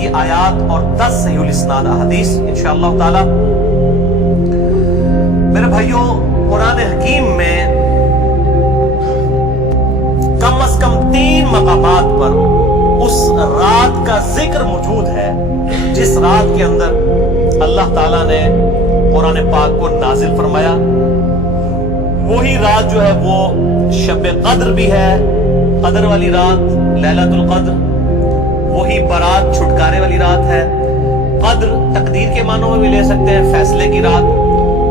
کی آیات اور 10 صحیح الاسناد احادیث انشاءاللہ تعالی۔ میرے بھائیوں، قرآن حکیم میں کم از کم 3 مقامات پر اس رات کا ذکر موجود ہے جس رات کے اندر اللہ تعالیٰ نے قرآن پاک کو نازل فرمایا۔ وہی رات جو ہے وہ شب قدر بھی ہے، قدر والی رات، لیلۃ القدر۔ وہی برات، چھٹکارے والی رات ہے۔ قدر تقدیر کے معنوں میں بھی لے سکتے ہیں، فیصلے کی رات،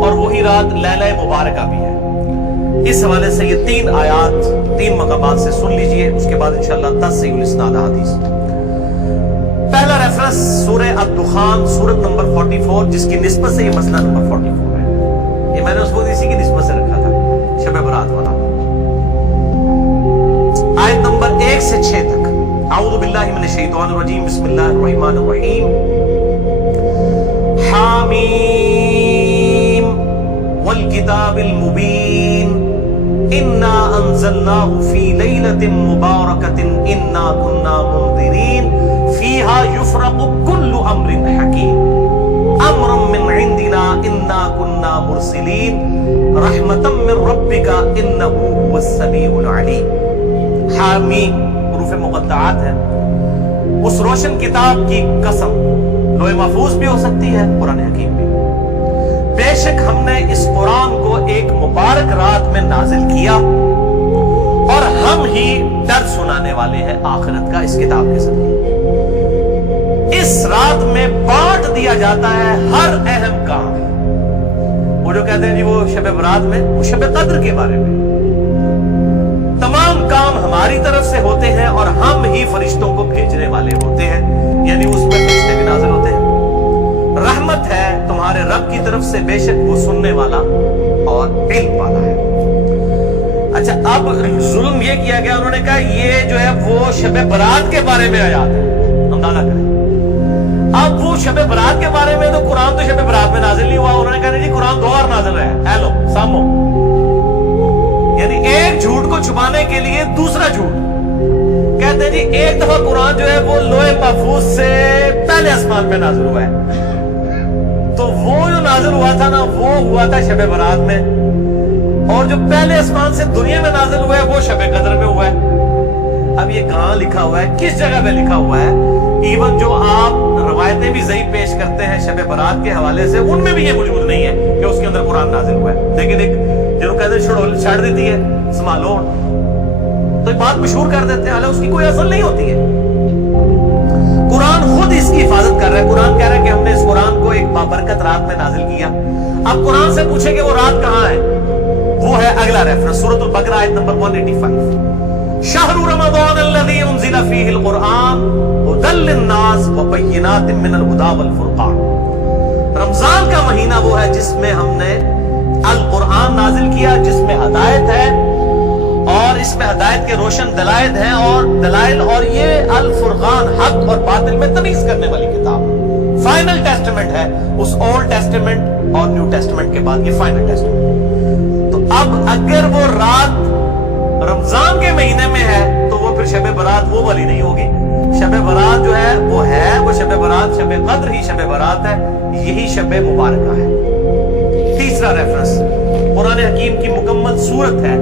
اور وہی رات لیلہ مبارکہ بھی ہے۔ اس حوالے سے یہ 3 آیات 3 مقامات سے سن لیجئے، اس کے بعد انشاءاللہ 10 صحیح الاسناد احادیث۔ پہلا ریفرنس سورہ الدخان، سورت نمبر 44، جس کی نسبت سے یہ مسئلہ نمبر 44 ہے۔ یہ میں نے اس وقت اسی کی نسبت سے رکھا تھا، شب برات والا۔ آیت نمبر 1 سے 6 تک۔ اعوذ باللہ من الشیطان الرجیم، بسم اللہ الرحمن الرحیم۔ حامیم والکتاب المبین، انا انزلناہ فی لیلۃ مبارکۃ انا کنا منذرین فیہا یفرق کل امر حکیم امرا من عندنا انا کنا مرسلین رحمتا من ربک انہ هو السمیع العلیم۔ حامیم حروف مقطعات ہے۔ اس روشن کتاب کی قسم، لوح محفوظ بھی ہو سکتی ہے، قرآن حکیم بھی۔ بے شک ہم نے اس قرآن کو ایک مبارک رات میں نازل کیا اور ہم ہی ڈر سنانے والے ہیں آخرت کا اس کتاب کے ذریعے۔ اس رات میں بانٹ دیا جاتا ہے ہر اہم کام۔ وہ جو کہتے ہیں جی وہ شب برات میں، وہ شب قدر کے بارے میں تمام کام ہماری طرف سے ہوتے ہیں اور ہم ہی فرشتوں کو بھیجنے والے ہوتے ہیں، یعنی اس میں فرشتے بھی نازل ہوتے ہیں۔ رحمت ہے تمہارے رب کی طرف سے، بے شک وہ سننے والا اور علم والا ہے۔ اچھا، اب ظلم یہ کیا گیا، انہوں نے کہا یہ جو ہے وہ شب برات کے بارے میں آیات ہے، اندازہ کریں۔ اب وہ شب برات کے بارے میں تو قرآن تو شب برات میں نازل نہیں ہوا، انہوں نے کہا جی قرآن 2 بار نازل ہے، ایلو سامو، یعنی ایک جھوٹ کو چھپانے کے لیے دوسرا جھوٹ۔ کہتے ہیں جی ایک دفعہ قرآن جو ہے وہ لوح محفوظ سے پہلے آسمان پہ نازل ہوا ہے، تو وہ جو نازل ہوا تھا نا وہ ہوا تھا شب برات میں، اور جو پہلے آسمان سے دنیا میں نازل ہوا ہے وہ شب قدر میں ہوا ہے۔ اب یہ کہاں لکھا ہوا ہے، کس جگہ پہ لکھا ہوا ہے؟ ایون جو آپ روایتیں بھی ضعیف پیش کرتے ہیں شب برات کے حوالے سے، ان میں بھی یہ موجود نہیں ہے کہ اس کے اندر قرآن نازل ہوا ہے۔ لیکن ایک جنہوں کہتے ہیں چھڑ دیتی ہے سنبھالو، تو یہ بات مشہور کر دیتے ہیں، حالانکہ اس کی کوئی اصل نہیں ہوتی ہے۔ قرآن خود اس کی حفاظت کر رہا ہے۔ قرآن کہہ رہا ہے کہ ہم نے اس قرآن کو ایک بابرکت رات میں نازل کیا۔ اب قرآن سے پوچھیں کہ وہ رات کہاں ہے، وہ ہے اگلا ریفرنس سورۃ البقرہ آیت نمبر 185۔ شہر رمضان الذی انزل فیہ القرآن ھدی للناس وبینات من الھدی والفرقان۔ رمضان کا مہینہ وہ ہے جس میں ہم نے القرآن نازل کیا، جس میں ہدایت ہے اور اس میں ہدایت کے روشن دلائل ہیں دلائل، اور یہ الفرقان حق اور باطل میں تمیز کرنے والی کتاب ہے۔ فائنل ٹیسٹمنٹ ہے، اس اولڈ ٹیسٹمنٹ اور نیو ٹیسٹمنٹ کے بعد یہ فائنل ٹیسٹمنٹ۔ تو اب اگر وہ رات رمضان کے مہینے میں ہے تو وہ پھر شب برات وہ والی نہیں ہوگی۔ شب برات جو ہے وہ شب برات، شب قدر ہی شب برات ہے، یہی شب مبارکہ ہے۔ تیسرا ریفرنس قرآن حکیم کی مکمل سورت ہے،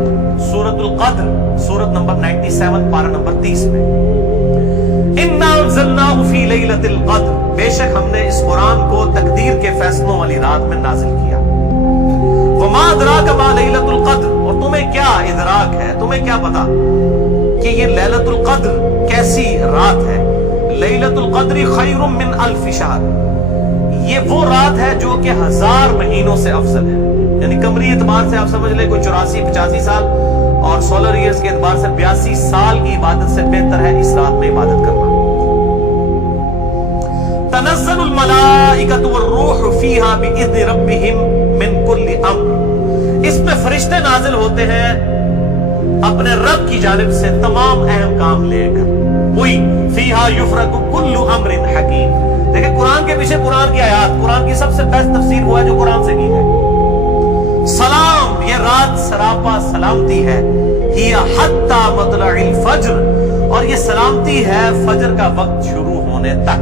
سورۃ القدر، سورت نمبر 97 پارہ نمبر 30 میں۔ انا انزلناہ فی لیلۃ القدر، بے شک ہم نے اس قرآن کو تقدیر کے فیصلوں والی رات میں نازل کیا۔ وما ادراک ما لیلۃ القدر، اور تمہیں کیا ادراک ہے، تمہیں کیا پتا کہ یہ لیلۃ القدر کیسی رات ہے۔ لیلۃ القدر خیر من الف شہر، یہ وہ رات ہے جو کہ 1000 مہینوں سے افضل ہے، یعنی قمری اعتبار سے آپ سمجھ لیں کوئی 84-85 سال، اور سولر ایئرز کے اعتبار سے 82 سال کی عبادت سے بہتر ہے اس رات میں عبادت کرنا۔ تنزل الملائکۃ والروح فیہا باذن ربہم من کل امر، اس میں فرشتے نازل ہوتے ہیں اپنے رب کی جانب سے تمام اہم کام لے کر۔ وہی فیہا یفرق کل امر حکیم، دیکھیں قرآن کے پیچھے قرآن کی آیات، قرآن کی سب سے بیسٹ تفسیر وہ ہے جو قرآن سے کی ہے۔ سلام، یہ رات سراپا سلامتی ہے، ہی حتی مطلع الفجر، اور یہ سلامتی ہے فجر کا وقت شروع ہونے تک۔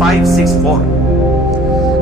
564।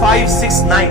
569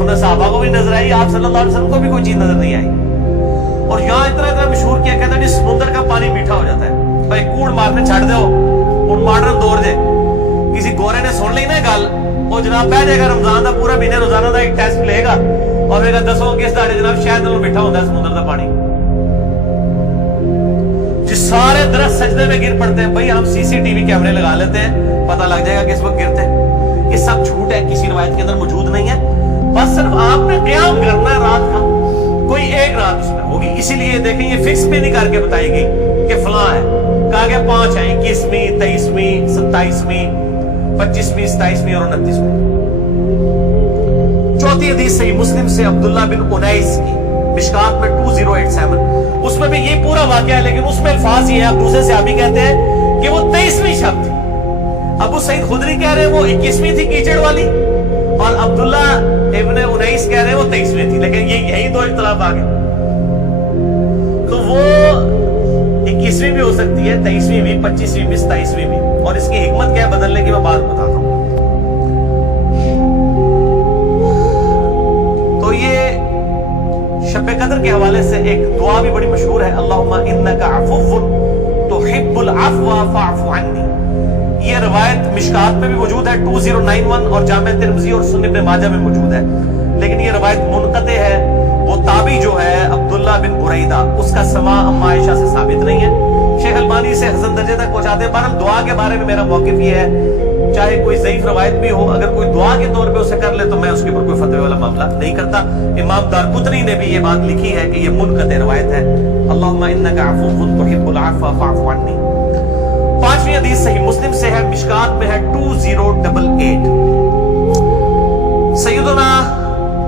انہیں صحابہ کو بھی نظر آئی, آپ صلی اللہ علیہ وسلم کو بھی کوئی چیز نظر نہیں آئی. اور یہاں اتنا مشہور کیا, کہتا ہے سمندر کا پانی میٹھا ہو جاتا ہے, بھائی کوڑ مارنے چھڑ دو ہوں ماڈرن دور جے. کسی گورے نے سن لی نا گل, وہ جناب بہ جائے گا رمضان کا پورا مہینے روزانہ کا ایک ٹیسٹ لے گا اور کہے گا دسو کس داڑے جناب شاید میٹھا ہوتا ہے سمندر کا پانی. جس سارے درخت سجدے میں گر پڑتے ہیں, بھائی ہم سی سی ٹی وی کیمرے لگا لیتے ہیں, پتہ لگ جائے گا کس وقت گرتے ہیں. یہ سب جھوٹ ہے, کسی روایت کے اندر موجود نہیں ہے. بس صرف آپ نے قیام کرنا ہے رات کا, کوئی ایک رات اس میں ہوگی. اسی لیے دیکھیں یہ فکس بھی نہیں کر کے بتائی گئی کہ فلاں ہے, کہا کہ 5 ہیں, 21ویں 23ویں 27ویں 25ویں 27ویں اور 29ویں. چوتھی حدیث صحیح مسلم سے عبداللہ بن انیس کی, مشکات میں 2087. اس میں بھی یہ پورا واقعہ ہے, لیکن اس میں الفاظ یہ ہے, اب دوسرے صحابی کہتے ہیں کہ وہ 23ویں شب تھی. ابو سعید خدری کہہ رہے ہیں وہ 21ویں تھی کیچڑ والی, اور عبداللہ ابن انیس کہہ رہے ہیں وہ 23ویں تھی. لیکن یہی دو اختلاف آ گئے. تو وہ 21ویں بھی ہو سکتی ہے, 23ویں بھی, 25ویں بھی, 27ویں بھی. اور اس کی حکمت کیا ہے بدلنے کی میں بات بتاتا ہوں. تو یہ شب قدر کے حوالے سے ایک دعا بھی بڑی مشہور ہے, اللہم انک عفو تحب العفو فاعف عنی. یہ روایت مشکات میں بھی موجود ہے 2091 اور جامع ترمذی اور سنن ابن ماجہ میں موجود ہے. لیکن یہ روایت منقطع ہے. وہ تابعی جو ہے عبداللہ بن بریدہ, اس کا سماع اما عائشہ سے ثابت نہیں ہے. شیخ البانی سے حسن درجے تک پہنچاتے ہیں. بہرحال دعا کے بارے میں میرا موقف یہ ہے, چاہے کوئی ضعیف روایت بھی ہو, اگر کوئی دعا کے طور پہ اسے کر لے تو میں اس کے اوپر کوئی فتوی والا معاملہ نہیں کرتا. امام دارقطنی نے بھی یہ بات لکھی ہے کہ یہ منقطع روایت ہے. اللہم انک عفو تحب العفو فاعف عنی. 5ویں حدیث صحیح مسلم سے ہے, مشکات میں ہے 2088. سیدنا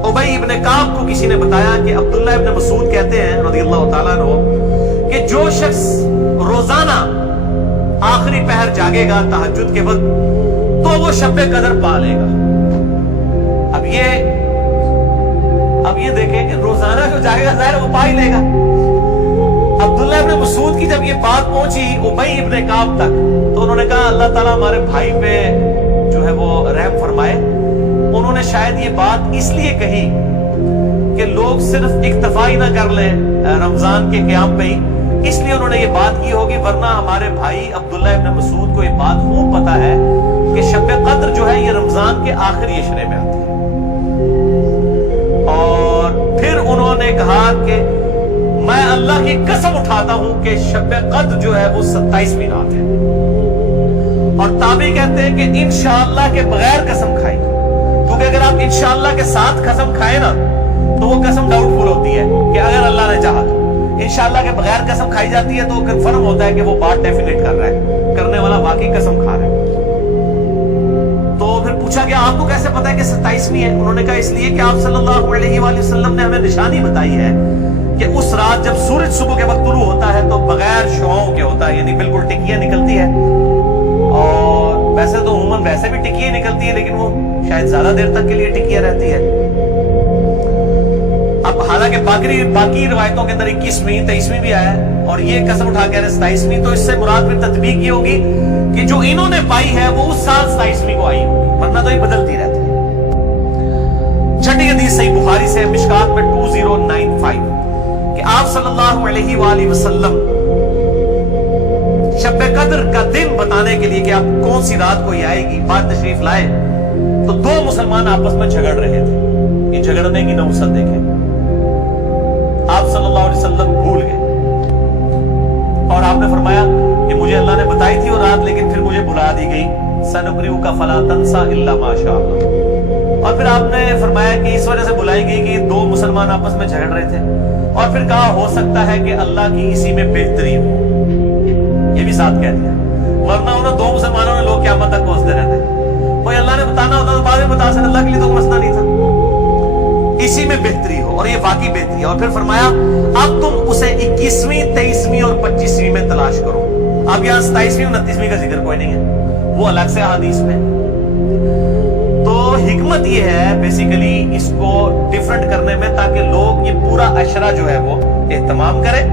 ابی ابن کعب کو کسی نے بتایا کہ عبداللہ ابن مسعود کہتے ہیں رضی اللہ تعالیٰ عنہ کہ جو شخص روزانہ آخری پہر جاگے گا تہجد کے وقت تو وہ شب قدر پا لے گا. اب یہ دیکھیں کہ روزانہ جو جاگے گا ظاہر وہ پا ہی لے گا. عبداللہ ابن مسعود کی جب یہ بات پہنچی ابی ابن کعب تک تو انہوں نے کہا اللہ تعالیٰ ہمارے بھائی پہ جو ہے وہ رحم فرمائے. انہوں نے شاید یہ بات اس لیے کہی کہ لوگ صرف اکتفا ہی نہ کر لیں رمضان کے قیام پہ ہی, اس لیے انہوں نے یہ بات کی ہوگی. ورنہ ہمارے بھائی عبداللہ ابن مسعود کو یہ بات خوب پتا ہے کہ شب قدر جو ہے یہ رمضان کے آخری عشرے میں آتی ہے. اور پھر انہوں نے کہا کہ میں اللہ کی قسم اٹھاتا ہوں کہ شب قدر جو ہے وہ 27ویں رات ہے. اور تابعی کہتے ہیں کہ انشاءاللہ کے بغیر قسم کھائی, کیونکہ اگر آپ انشاءاللہ کے ساتھ قسم کھائیں نا تو وہ قسم ڈاؤٹ فل ہوتی ہے کہ اگر اللہ نے چاہا تو. انشاءاللہ کے بغیر قسم کھائی جاتی ہے تو کنفرم ہوتا ہے کہ وہ بات ڈیفینیٹ کر رہا ہے, کرنے والا واقعی قسم کھا رہا ہے. تو پھر پوچھا کہ آپ کو کیسے پتا ہے کہ 27ویں ہے؟ انہوں نے کہا اس لیے کہ آپ صلی اللہ علیہ وآلہ وسلم نے ہمیں نشانی بتائی ہے کہ اس رات جب سورج صبح کے وقت طلوع ہوتا ہے تو بغیر شعاؤں کے ہوتا ہے, یعنی بالکل ٹکیاں نکلتی ہے. اور ویسے تو عموماً ویسے بھی ٹکیاں نکلتی ہے, لیکن وہ شاید زیادہ دیر تک کے لیے ٹکیاں رہتی ہے. اب حالانکہ باقی روایتوں کے اندر 21ویں 23ویں بھی آیا ہے, اور یہ قسم اٹھا کے 27ویں, تو اس سے مراد پھر تطبیق یہ ہوگی کہ جو انہوں نے پائی ہے وہ اس سال 27ویں کو آئی ہوگی, ورنہ تو یہ بدلتی رہتی ہے. 6ٹھی حدیث صحیح بخاری سے مشکات میں 2095 کہ آپ صلی اللہ علیہ وآلہ وسلم شب قدر کا دن بتانے کے لیے کہ آپ کون سی رات کو یہ آئے گی بات تشریف لائے, تو 2 مسلمان آپس میں جھگڑ رہے تھے. یہ جھگڑنے کی نوسط دیکھیں, آپ صلی اللہ علیہ وسلم بھول گئے اور آپ نے فرمایا کہ مجھے اللہ نے بتائی تھی وہ رات, لیکن پھر مجھے بھلا دی گئی. سنقرئک فلا تنسى الا ما شاء اللہ. اور پھر آپ نے فرمایا کہ اس وجہ سے بلائی گئی کہ 2 مسلمان آپس میں جھگڑ رہے تھے, اور پھر کہا ہو سکتا ہے کہ اللہ کی اسی میں بہتری ہو, یہ بھی ساتھ کہہ دیا. ورنہ انہوں 2 مسلمانوں نے لوگ قیامت تک پہنچتے رہتے, کوئی اللہ نے بتانا ہوتا تو بعد میں بتا سکتے, اللہ کے لیے تو مسئلہ نہیں تھا. اسی میں بہتری ہو, اور یہ واقعی بہتری ہے. اور پھر فرمایا اب تم اسے 21ویں 23ویں اور 25ویں میں تلاش کرو. اب یہاں 27ویں 29ویں کا ذکر کوئی نہیں ہے, وہ الگ سے حدیث میں. تو حکمت یہ ہے بیسیکلی اس کو ڈیفرنٹ کرنے میں, تاکہ لوگ یہ پورا عشرہ جو ہے وہ اہتمام کریں.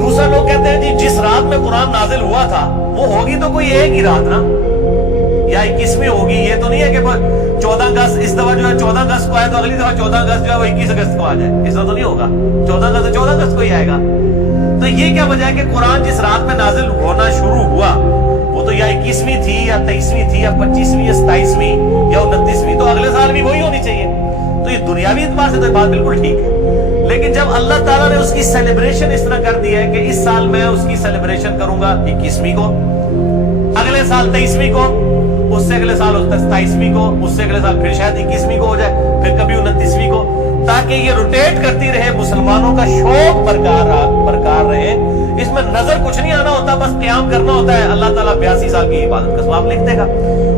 دوسرا لوگ کہتے ہیں جی جس رات میں قرآن نازل ہوا تھا وہ ہوگی تو کوئی ایک ہی رات نا, یا 21ویں ہوگی. یہ تو نہیں ہے کہ 14 اگست اس دفعہ جو ہے 14 اگست کو آئے تو اگلی دفعہ 14 اگست جو ہے وہ 21 اگست کو آ جائے. اس طرح تو نہیں ہوگا. 14 اگست 14 اگست کو ہی آئے گا. تو یہ کیا وجہ ہے کہ قرآن جس رات میں نازل ہونا شروع ہوا وہ تو یا 21ویں تھی یا 23ویں تھی یا 25ویں یا 27ویں یا 29ویں, تو اگلے سال بھی وہی ہونی چاہیے. تو یہ دنیاوی اعتبار سے تو یہ بات بالکل ٹھیک ہے. لیکن جب اللہ تعالیٰ نے اس کی سیلیبریشن اس طرح کر دی ہے کہ اس سال میں اس کی سیلیبریشن کروں گا 21ویں کو, اگلے سال 23ویں کو, اس سے اگلے سال 27ویں کو, اس سے اگلے سال پھر شاید 21ویں کو ہو جائے, پھر کبھی 29ویں کو, تاکہ یہ روٹیٹ کرتی رہے, مسلمانوں کا شوق برقرار رہے. اس میں نظر کچھ نہیں آنا ہوتا, بس قیام کرنا ہوتا ہے. اللہ تعالیٰ 82 سال کی عبادت کا ثواب لکھ دے گا.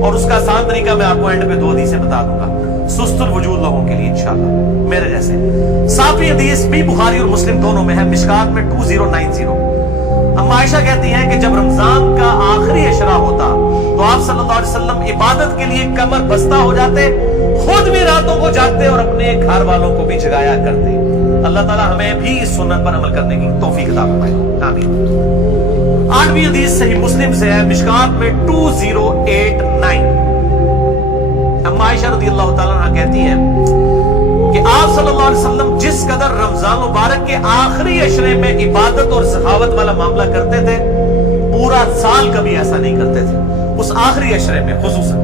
اور اس کا آسان طریقہ میں آپ کو اینڈ پہ 2 حدیثیں بتا دوں گا سست الوجود لوگوں کے لیے انشاءاللہ میرے جیسے. 7ویں حدیث بھی بخاری اور مسلم دونوں میں ہے, مشکات میں 2090. اما عائشہ کہتی ہیں کہ جب رمضان کا آخری عشرہ ہوتا تو آپ صلی اللہ علیہ وسلم عبادت کے لیے کمر بستہ ہو جاتے, خود بھی راتوں کو جاگتے اور اپنے گھر والوں کو بھی جگایا کرتے. اللہ تعالی ہمیں بھی اس سنت پر عمل کرنے کی توفیق عطا فرمائے, آمین. 8ویں حدیث صحیح مسلم سے ہے, مشکات میں 2089. اما عائشہ رضی اللہ تعالیٰ عنہ کہتی ہیں کہ آپ صلی اللہ علیہ وسلم جس قدر رمضان مبارک کے آخری عشرے میں عبادت اور سخاوت والا معاملہ کرتے تھے, پورا سال کبھی ایسا نہیں کرتے تھے, اس آخری عشرے میں خصوصاً.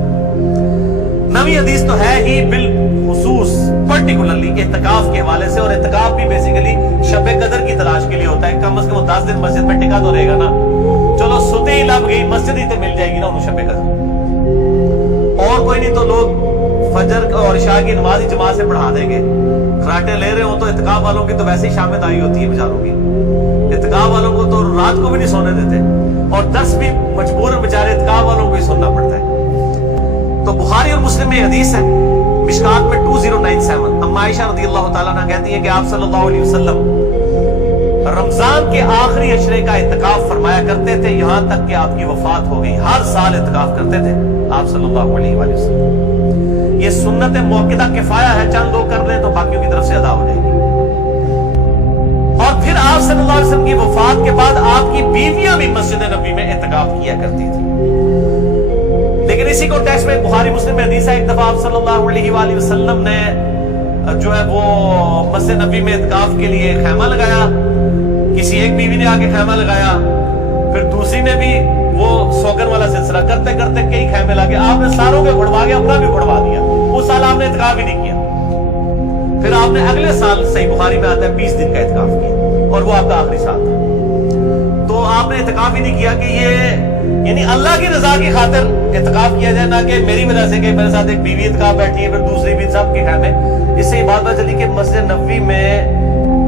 9ویں حدیث تو ہے ہی بالخصوص پرٹیکولرلی اعتکاف کے حوالے سے, اور اعتکاف بھی بیسیکلی شب قدر کی تلاش کے لیے ہوتا ہے. کم از کم 10 دن مسجد میں ٹکا تو رہے گا نا. چلو ستے ہی لب گئی, مسجد ہی تو مل جائے گی نا انہوں شب قدر, اور کوئی نہیں تو لوگ فجر اور عشاء کی نماز ہی جماعت سے پڑھا دیں گے. خراٹے لے رہے ہوں تو اعتکاف والوں کی تو ویسے ہی شامت آئی ہوتی ہے بیچاروں کی. اعتکاف والوں کو تو رات کو بھی نہیں سونے دیتے, اور 10 بھی مجبور بیچارے اعتکاف والوں کو ہی سننا پڑتا ہے. تو بخاری اور مسلم میں حدیث ہے, مشکات میں 2097. اما عائشہ رضی اللہ تعالیٰ عنہ کہتی ہے کہ آپ صلی اللہ علیہ وسلم رمضان کے آخری عشرے کا اعتکاف فرمایا کرتے تھے یہاں تک کہ آپ کی وفات ہو گئی. ہر سال اعتکاف کرتے تھے آپ صلی اللہ علیہ وسلم. یہ سنت موقدہ کفایہ ہے, چند لوگ کر لیں تو باقیوں کی طرف سے ادا ہو جائے گی. اور پھر آپ صلی اللہ علیہ وسلم کی وفات کے بعد آپ کی بیویاں بھی مسجد نبوی میں اعتکاف کیا کرتی تھی. لیکن اسی کانٹیکسٹ میں بخاری مسلم میں حدیث ہے, ایک دفعہ آپ صلی اللہ علیہ وآلہ وسلم نے جو ہے وہ مسجد نبوی میں اعتکاف کے لیے خیمہ لگایا. کسی ایک بیوی نے آگے خیمہ لگایا, پھر دوسری نے بھی وہ سوگن والا سلسلہ کرتے کرتے کئی خیمے لگے. آپ نے ساروں کے گھڑوا گیا, اپنا بھی گھڑوا دیا. اس سال آپ نے اعتکاف ہی نہیں کیا. پھر آپ نے اگلے سال صحیح بخاری میں آتا ہے 20 دن کا اعتکاف کیا, اور وہ آپ کا آخری سال تھا. تو آپ نے اعتکاف ہی نہیں کیا کہ یہ یعنی اللہ کی رضا کی خاطر اعتکاف کیا جائے, نہ کہ میری وجہ سے کہ میرے ساتھ ایک بیوی اعتکاف بیٹھی ہے, پھر دوسری بھی, سب کے خیمے. اس سے یہ بات پتہ چلی کہ مسجد نبوی میں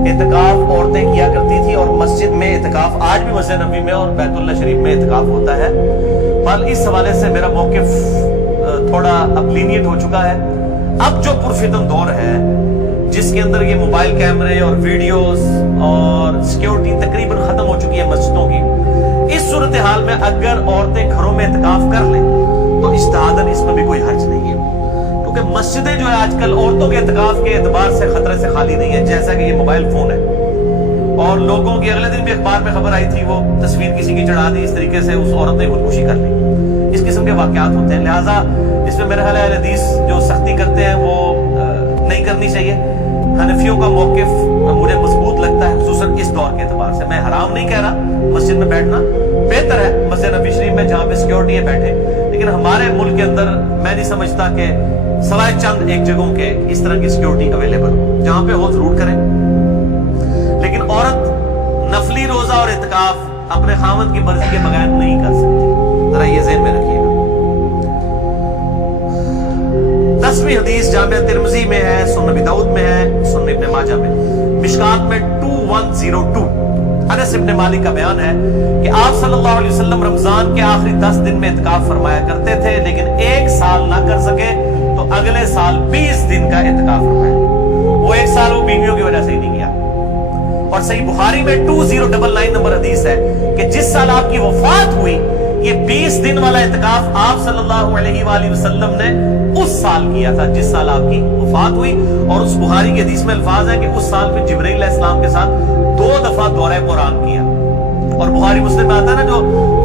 اعتکاف عورتیں کیا کرتی تھی, اور مسجد میں اعتکاف آج بھی مسجد نبوی میں اور بیت اللہ شریف میں اعتکاف ہوتا ہے. پر اس حوالے سے میرا موقف تھوڑا اب لینیٹ ہو چکا ہے. اب جو پرفتن دور ہے جس کے اندر یہ موبائل کیمرے اور ویڈیوز اور سیکیورٹی تقریباً ختم ہو چکی ہے مسجدوں کی, اس صورتحال میں اگر عورتیں گھروں میں اعتکاف کر لیں تو اجتہاداً اس میں بھی کوئی حرج نہیں ہے, کیونکہ مسجدیں جو ہے آج کل عورتوں کے اعتکاف کے اعتبار سے خطرے سے خالی نہیں ہے. جیسا کہ یہ موبائل فون ہے, اور لوگوں کی اگلے دن بھی اخبار میں خبر آئی تھی, وہ تصویر کسی کی چڑھا دی, اس طریقے سے اس عورت نے خودکشی کر لی. اس قسم کے واقعات ہوتے ہیں. لہٰذا اس میں میرا خیال ہے حدیث جو سختی کرتے ہیں وہ نہیں کرنی چاہیے. حنفیوں کا موقف مجھے مضبوط لگتا ہے, خصوصاً اس دور کے اعتبار سے. میں حرام نہیں کہہ رہا, مسجد میں بیٹھنا بہتر ہے, مسجد نبی شریف میں جہاں پہ سیکیورٹی ہے بیٹھے. لیکن ہمارے ملک کے اندر میں نہیں سمجھتا کہ سوائے چند ایک جگہوں کے اس طرح کی سیکیورٹی اویلیبل ہو, جہاں پہ ہو ضرور کریں. لیکن عورت نفلی روزہ اور اعتکاف اپنے خاوند کی مرضی کے بغیر نہیں کر سکتی, ذرا یہ ذہن میں رکھیے گا. 10ویں حدیث جامعہ ترمذی میں ہے, سنن ابی داؤد میں ہے, سنن ابن ماجہ میں, مشکات میں 2102. انس ابن مالک کا بیان ہے کہ آپ صلی اللہ علیہ وسلم رمضان کے آخری 10 دن میں اعتکاف فرمایا کرتے تھے, لیکن ایک سال نہ کر سکے تو اگلے سال 20 دن کا اعتکاف فرمایا. وہ ایک سال وہ بیویوں کی وجہ سے ہی نہیں کیا. اور صحیح بخاری میں 2099 نمبر حدیث ہے کہ جس سال آپ کی وفات ہوئی یہ 20 دن والا اعتکاف آپ صلی اللہ علیہ وآلہ وسلم نے اس سال کیا تھا جس سال آپ کی وفات ہوئی. اور اس بخاری کی حدیث میں الفاظ ہے کہ اس سال پھر جبرائیل علیہ السلام کے ساتھ 2 دفعہ دورہ قرآن کیا. اور بخاری مسلم میں آتا ہے نا جو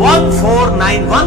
1491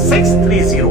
630।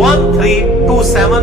1327,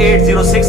806।